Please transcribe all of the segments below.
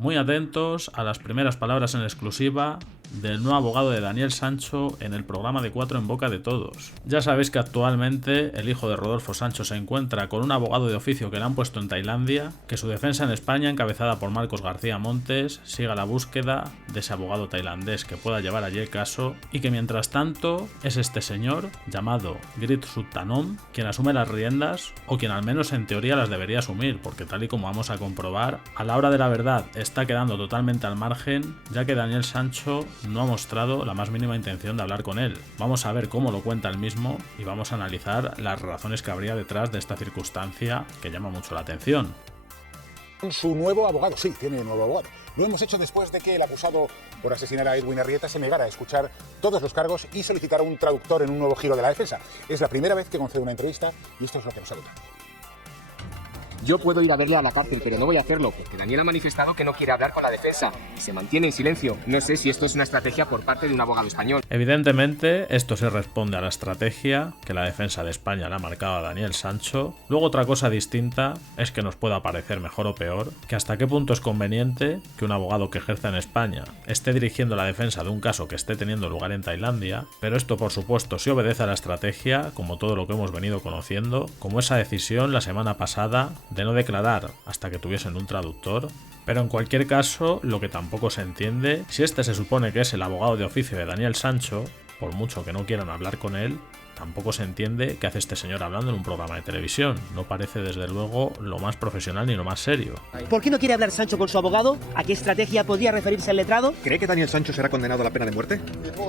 Muy atentos a las primeras palabras en exclusiva del nuevo abogado de Daniel Sancho en el programa de 4 en boca de todos. Ya sabéis que actualmente el hijo de Rodolfo Sancho se encuentra con un abogado de oficio que le han puesto en Tailandia, que su defensa en España, encabezada por Marcos García Montes, siga la búsqueda de ese abogado tailandés que pueda llevar allí el caso, y que mientras tanto es este señor llamado Grit Suttanom quien asume las riendas, o quien al menos en teoría las debería asumir, porque tal y como vamos a comprobar, a la hora de la verdad está quedando totalmente al margen, ya que Daniel Sancho no ha mostrado la más mínima intención de hablar con él. Vamos a ver cómo lo cuenta él mismo y vamos a analizar las razones que habría detrás de esta circunstancia que llama mucho la atención. Su nuevo abogado, sí, tiene nuevo abogado. Lo hemos hecho después de que el acusado por asesinar a Edwin Arrieta se negara a escuchar todos los cargos y solicitara un traductor en un nuevo giro de la defensa. Es la primera vez que concede una entrevista y esto es lo que nos ha contado. Yo puedo ir a verle a la cárcel, pero no voy a hacerlo, porque Daniel ha manifestado que no quiere hablar con la defensa y se mantiene en silencio. No sé si esto es una estrategia por parte de un abogado español. Evidentemente, esto se responde a la estrategia que la defensa de España le ha marcado a Daniel Sancho. Luego otra cosa distinta es que nos pueda parecer mejor o peor, que hasta qué punto es conveniente que un abogado que ejerza en España esté dirigiendo la defensa de un caso que esté teniendo lugar en Tailandia, pero esto por supuesto sí obedece a la estrategia, como todo lo que hemos venido conociendo, como esa decisión la semana pasada de no declarar hasta que tuviesen un traductor. Pero en cualquier caso, lo que tampoco se entiende, si este se supone que es el abogado de oficio de Daniel Sancho, por mucho que no quieran hablar con él, tampoco se entiende qué hace este señor hablando en un programa de televisión. No parece desde luego lo más profesional ni lo más serio. ¿Por qué no quiere hablar Sancho con su abogado? ¿A qué estrategia podría referirse el letrado? ¿Cree que Daniel Sancho será condenado a la pena de muerte?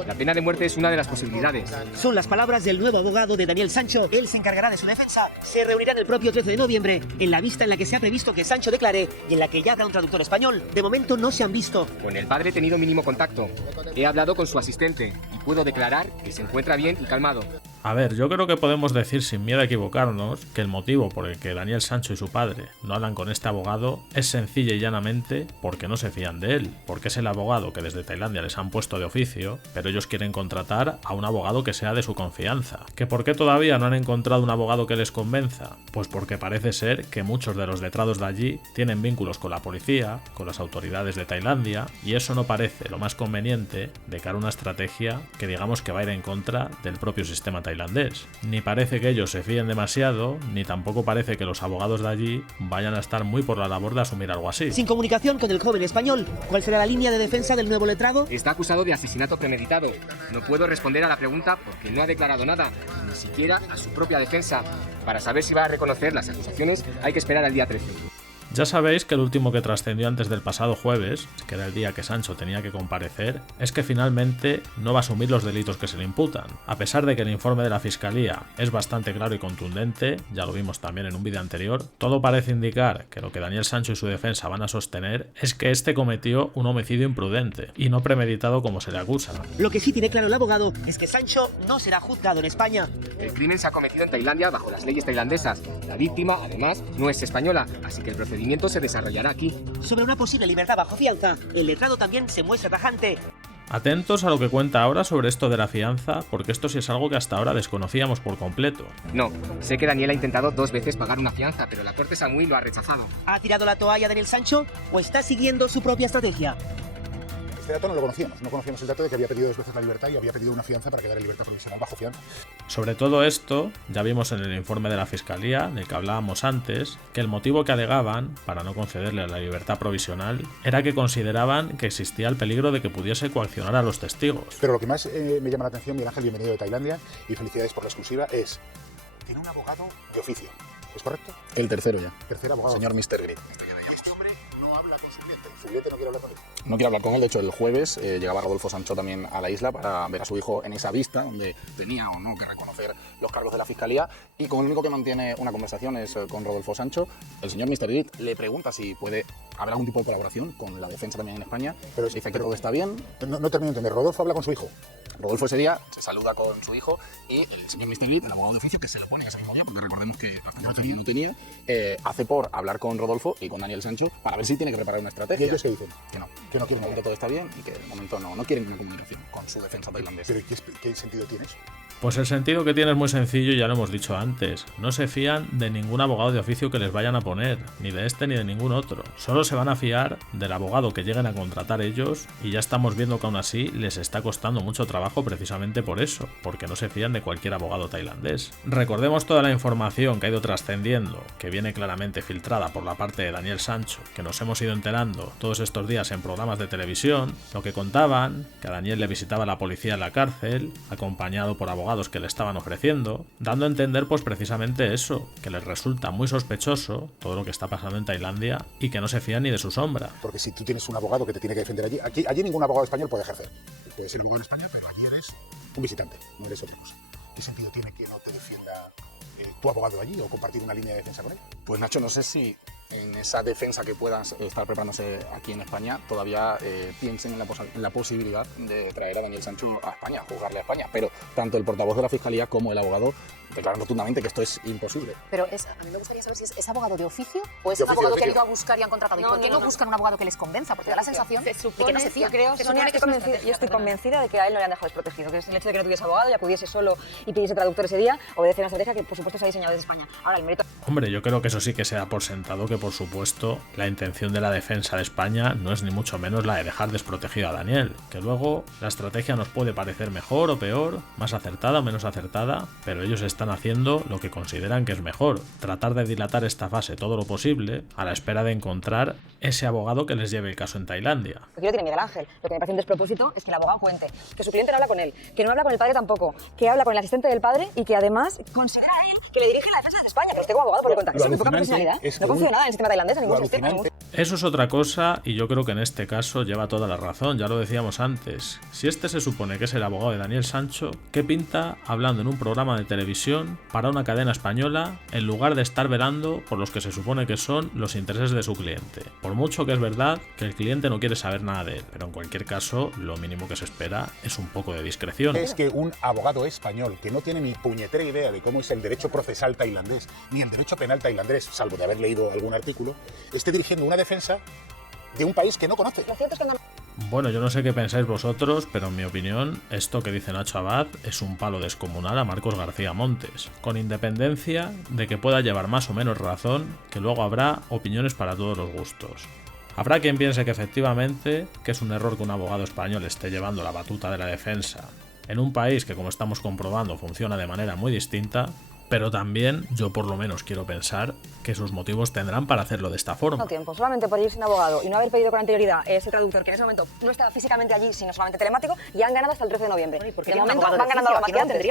La pena de muerte es una de las posibilidades. Son las palabras del nuevo abogado de Daniel Sancho. Él se encargará de su defensa. Se reunirán el propio 13 de noviembre en la vista en la que se ha previsto que Sancho declare y en la que ya habrá un traductor español. De momento no se han visto. Con el padre he tenido mínimo contacto. He hablado con su asistente y puedo declarar que se encuentra bien y calmado. A ver, yo creo que podemos decir sin miedo a equivocarnos que el motivo por el que Daniel Sancho y su padre no hablan con este abogado es sencilla y llanamente porque no se fían de él, porque es el abogado que desde Tailandia les han puesto de oficio, pero ellos quieren contratar a un abogado que sea de su confianza. ¿Que por qué todavía no han encontrado un abogado que les convenza? Pues porque parece ser que muchos de los letrados de allí tienen vínculos con la policía, con las autoridades de Tailandia, y eso no parece lo más conveniente de cara a una estrategia que digamos que va a ir en contra del propio sistema tailandés. Ni parece que ellos se fíen demasiado, ni tampoco parece que los abogados de allí vayan a estar muy por la labor de asumir algo así. Sin comunicación con el joven español, ¿cuál será la línea de defensa del nuevo letrado? Está acusado de asesinato premeditado. No puedo responder a la pregunta porque no ha declarado nada, ni siquiera a su propia defensa. Para saber si va a reconocer las acusaciones hay que esperar al día 13. Ya sabéis que el último que trascendió antes del pasado jueves, que era el día que Sancho tenía que comparecer, es que finalmente no va a asumir los delitos que se le imputan. A pesar de que el informe de la Fiscalía es bastante claro y contundente, ya lo vimos también en un vídeo anterior, todo parece indicar que lo que Daniel Sancho y su defensa van a sostener es que este cometió un homicidio imprudente y no premeditado como se le acusa. Lo que sí tiene claro el abogado es que Sancho no será juzgado en España. El crimen se ha cometido en Tailandia bajo las leyes tailandesas. La víctima, además, no es española, así que el procedimiento se desarrollará aquí. Sobre una posible libertad bajo fianza, el letrado también se muestra tajante. Atentos a lo que cuenta ahora sobre esto de la fianza, porque esto sí es algo que hasta ahora desconocíamos por completo. No, sé que Daniel ha intentado 2 veces pagar una fianza, pero la Corte Samui lo ha rechazado. ¿Ha tirado la toalla Daniel Sancho o está siguiendo su propia estrategia? Este dato no lo conocíamos. No conocíamos el dato de que había pedido 2 veces la libertad y había pedido una fianza para quedar en libertad provisional bajo fianza. Sobre todo esto, ya vimos en el informe de la Fiscalía, del que hablábamos antes, que el motivo que alegaban para no concederle la libertad provisional era que consideraban que existía el peligro de que pudiese coaccionar a los testigos. Pero lo que más me llama la atención, Miguel Ángel, bienvenido de Tailandia y felicidades por la exclusiva, es tiene un abogado de oficio. ¿Es correcto? El tercero ya. Tercer abogado. Señor Mr. Green. Y este hombre no habla con su cliente. Su cliente no quiere hablar con él. No quiero hablar con él. De hecho, el jueves llegaba Rodolfo Sancho también a la isla para ver a su hijo en esa vista, donde tenía o no que reconocer los cargos de la Fiscalía. Y con el único que mantiene una conversación es con Rodolfo Sancho. El señor Mr. Green le pregunta si puede haber algún tipo de colaboración con la defensa también en España. Pero dice que todo está bien. No termino de entender. Rodolfo habla con su hijo. Rodolfo ese día se saluda con su hijo y el señor Mr. Green, el abogado de oficio, que se la pone ese mismo día, porque recordemos que hasta no tenía, hace por hablar con Rodolfo y con Daniel Sancho para ver si tiene que preparar una estrategia. ¿Y ellos qué dicen? Que no. Que no quieren Que todo está bien y que de momento no quieren una comunicación con su defensa tailandesa. ¿Pero qué sentido tiene eso? Pues el sentido que tiene es muy sencillo y ya lo hemos dicho antes. No se fían de ningún abogado de oficio que les vayan a poner, ni de este ni de ningún otro. Solo se van a fiar del abogado que lleguen a contratar ellos y ya estamos viendo que aún así les está costando mucho trabajo precisamente por eso, porque no se fían de cualquier abogado tailandés. Recordemos toda la información que ha ido trascendiendo, que viene claramente filtrada por la parte de Daniel Sancho, que nos hemos ido enterando todos estos días en programas de televisión, lo que contaban, que a Daniel le visitaba la policía en la cárcel, acompañado por abogados que le estaban ofreciendo, dando a entender pues precisamente eso, que les resulta muy sospechoso todo lo que está pasando en Tailandia y que no se fían ni de su sombra. Porque si tú tienes un abogado que te tiene que defender allí ningún abogado español puede ejercer. Puede ser abogado en España, pero allí eres un visitante, no eres otra cosa. ¿Qué sentido tiene que no te defienda tu abogado allí o compartir una línea de defensa con él? Pues Nacho, no sé si en esa defensa que puedan estar preparándose aquí en España todavía piensen en la posibilidad de traer a Daniel Sancho a España, juzgarle a España, pero tanto el portavoz de la Fiscalía como el abogado declaran rotundamente que esto es imposible. Pero a mí me gustaría saber si es abogado de oficio o es De un abogado oficio. que han ido a buscar y han contratado. ¿Y por qué no buscan un abogado que les convenza? Porque da la sensación de que no se fían. Yo estoy convencida de que a él no le han dejado desprotegido, que es el hecho de que no tuviese abogado y acudiese solo y pidiese traductor ese día, obedece a una estrategia que por supuesto se ha diseñado desde España. Ahora, el mérito... Hombre, yo creo que eso sí que se da por sentado que por supuesto la intención de la defensa de España no es ni mucho menos la de dejar desprotegido a Daniel, que luego la estrategia nos puede parecer mejor o peor, más acertada o menos acertada, pero ellos están haciendo lo que consideran que es mejor, tratar de dilatar esta fase todo lo posible a la espera de encontrar ese abogado que les lleve el caso en Tailandia. Lo que yo tiene Miguel Ángel, lo que me parece un despropósito es que el abogado cuente que su cliente no habla con él, que no habla con el padre tampoco, que habla con el asistente del padre y que además considera a él que le dirige la defensa de España, pero usted como abogado por el contacto, eso es poca profesionalidad, no confío nada en el sistema tailandés a ningún sistema. Eso es otra cosa y yo creo que en este caso lleva toda la razón, ya lo decíamos antes. Si este se supone que es el abogado de Daniel Sancho, ¿qué pinta hablando en un programa de televisión para una cadena española en lugar de estar velando por los que se supone que son los intereses de su cliente? Por mucho que es verdad que el cliente no quiere saber nada de él, pero en cualquier caso lo mínimo que se espera es un poco de discreción. Es que un abogado español que no tiene ni puñetera idea de cómo es el derecho procesal tailandés ni el derecho penal tailandés, salvo de haber leído algún artículo, esté dirigiendo una defensa de un país que no conoce. Lo cierto es que no... Bueno, yo no sé qué pensáis vosotros, pero en mi opinión, esto que dice Nacho Abad es un palo descomunal a Marcos García Montes, con independencia de que pueda llevar más o menos razón, que luego habrá opiniones para todos los gustos. Habrá quien piense que efectivamente que es un error que un abogado español esté llevando la batuta de la defensa en un país que, como estamos comprobando, funciona de manera muy distinta, pero también yo por lo menos quiero pensar que sus motivos tendrán para hacerlo de esta forma. No tiempo, solamente por ir sin abogado y no haber pedido con anterioridad ese traductor que en ese momento no estaba físicamente allí, sino solamente telemático, y han ganado hasta el 13 de noviembre. De momento van ganando algo más que antes.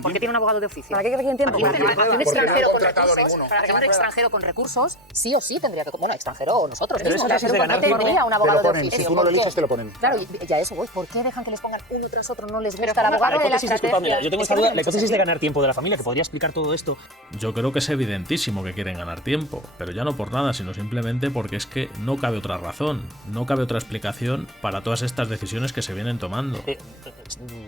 ¿Por qué tiene un abogado de oficio? ¿Para qué requieren tiempo? Para que un extranjero con recursos, para que un Ninguno. extranjero con recursos, sí o sí tendría que... Bueno, extranjero o nosotros Pero mismos, eso es de ganar no tendría un Te abogado lo de ponen, oficio. si tú no lo ¿Por qué? eliges te lo ponen. Claro, y a eso voy. ¿Por qué dejan que les pongan uno tras otro? No les gusta el La abogado de la hipótesis, disculpadme, estrategia. yo tengo esta duda, la hipótesis de ganar tiempo de la familia, que podría explicar todo esto. Yo creo que es evidentísimo que quieren ganar tiempo, pero ya no por nada, sino simplemente porque es que no cabe otra razón, no cabe otra explicación para todas estas decisiones que se vienen tomando.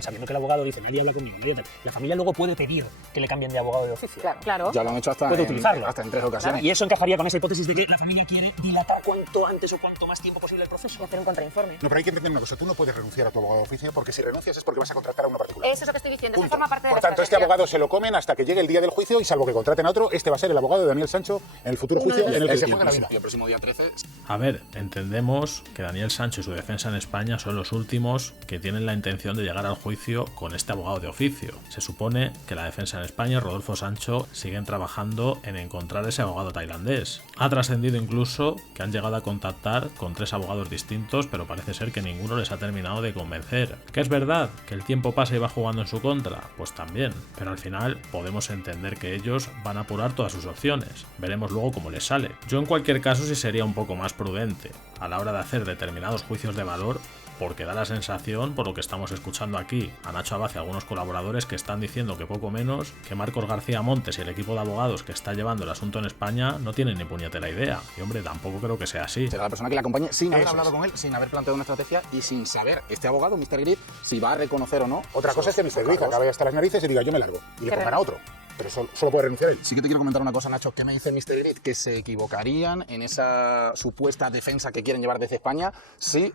Sabiendo que el abogado dice, nadie habla conmigo, nadie tal, la familia luego puede pedir que le cambien de abogado de oficio. Claro. Ya lo han hecho hasta Puede en utilizarlo. 3 ocasiones. Y eso encajaría con esa hipótesis de que la familia quiere dilatar cuanto antes o cuanto más tiempo posible el proceso. Y hacer un contrainforme. No, pero hay que entender una cosa, tú no puedes renunciar a tu abogado de oficio porque si renuncias es porque vas a contratar a uno particular. Eso es lo que estoy diciendo. Eso Punto. forma parte de Por la tanto, este estrategia. abogado se lo comen hasta que llegue el día del juicio y salvo que contraten a otro, este va a ser el abogado de Daniel Sancho en el futuro juicio en el que se juega la vida. Y el próximo día 13... A ver, entendemos que Daniel Sancho y su defensa en España son los últimos que tienen la intención de llegar al juicio con este abogado de oficio. Se supone que la defensa en España y Rodolfo Sancho siguen trabajando en encontrar ese abogado tailandés. Ha trascendido incluso que han llegado a contactar con 3 abogados distintos, pero parece ser que ninguno les ha terminado de convencer. ¿Que es verdad que el tiempo pasa y va jugando en su contra? Pues también, pero al final podemos entender que ellos van a apurar todas sus opciones. Veremos luego cómo les sale. Yo en cualquier caso sí sería un poco más prudente a la hora de hacer determinados juicios de valor, porque da la sensación, por lo que estamos escuchando aquí, a Nacho Abad y a algunos colaboradores que están diciendo que poco menos que Marcos García Montes y el equipo de abogados que está llevando el asunto en España no tienen ni puñetera idea. Y hombre, tampoco creo que sea así. Será la persona que le acompañe sin haber Eso hablado es. con él, sin haber planteado una estrategia y sin saber este abogado, Mr. Grip, si va a reconocer o no. Otra cosa es que Mr. Grip acabe hasta las narices y diga yo me largo y le pongan a otro. pero solo puede renunciar él. Sí que te quiero comentar una cosa, Nacho. ¿Qué me dice Mr. Grid? Que se equivocarían en esa supuesta defensa que quieren llevar desde España si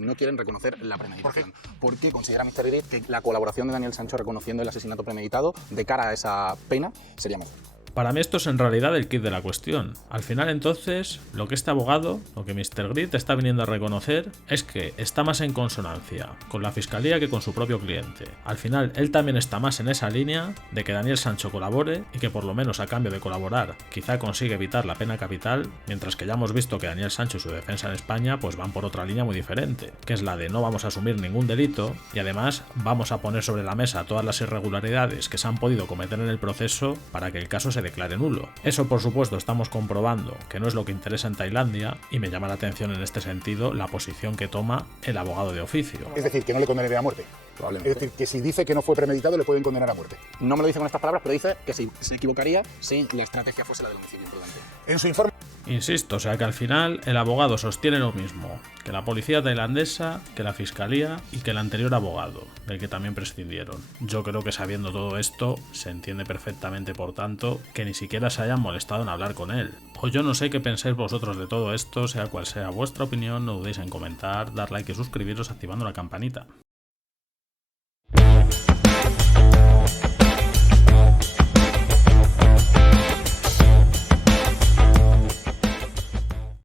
no quieren reconocer la premeditación. Porque considera Mr. Grid que la colaboración de Daniel Sancho reconociendo el asesinato premeditado de cara a esa pena sería mejor. Para mí esto es en realidad el kit de la cuestión. Al final entonces, lo que este abogado, lo que Mr. Grid está viniendo a reconocer es que está más en consonancia con la fiscalía que con su propio cliente. Al final él también está más en esa línea de que Daniel Sancho colabore y que por lo menos a cambio de colaborar quizá consigue evitar la pena capital, mientras que ya hemos visto que Daniel Sancho y su defensa en España pues van por otra línea muy diferente, que es la de no vamos a asumir ningún delito y además vamos a poner sobre la mesa todas las irregularidades que se han podido cometer en el proceso para que el caso se declare nulo. Eso por supuesto estamos comprobando que no es lo que interesa en Tailandia y me llama la atención en este sentido la posición que toma el abogado de oficio. Es decir, que no le condenaría a muerte. Probablemente. Es decir, que si dice que no fue premeditado le pueden condenar a muerte. No me lo dice con estas palabras, pero dice que se equivocaría si la estrategia fuese la del homicidio imprudente. En su informe... Insisto, o sea que al final el abogado sostiene lo mismo que la policía tailandesa, que la fiscalía y que el anterior abogado, del que también prescindieron. Yo creo que sabiendo todo esto, se entiende perfectamente, por tanto, que ni siquiera se hayan molestado en hablar con él. O yo no sé qué pensáis vosotros de todo esto, sea cual sea vuestra opinión, no dudéis en comentar, dar like y suscribiros activando la campanita.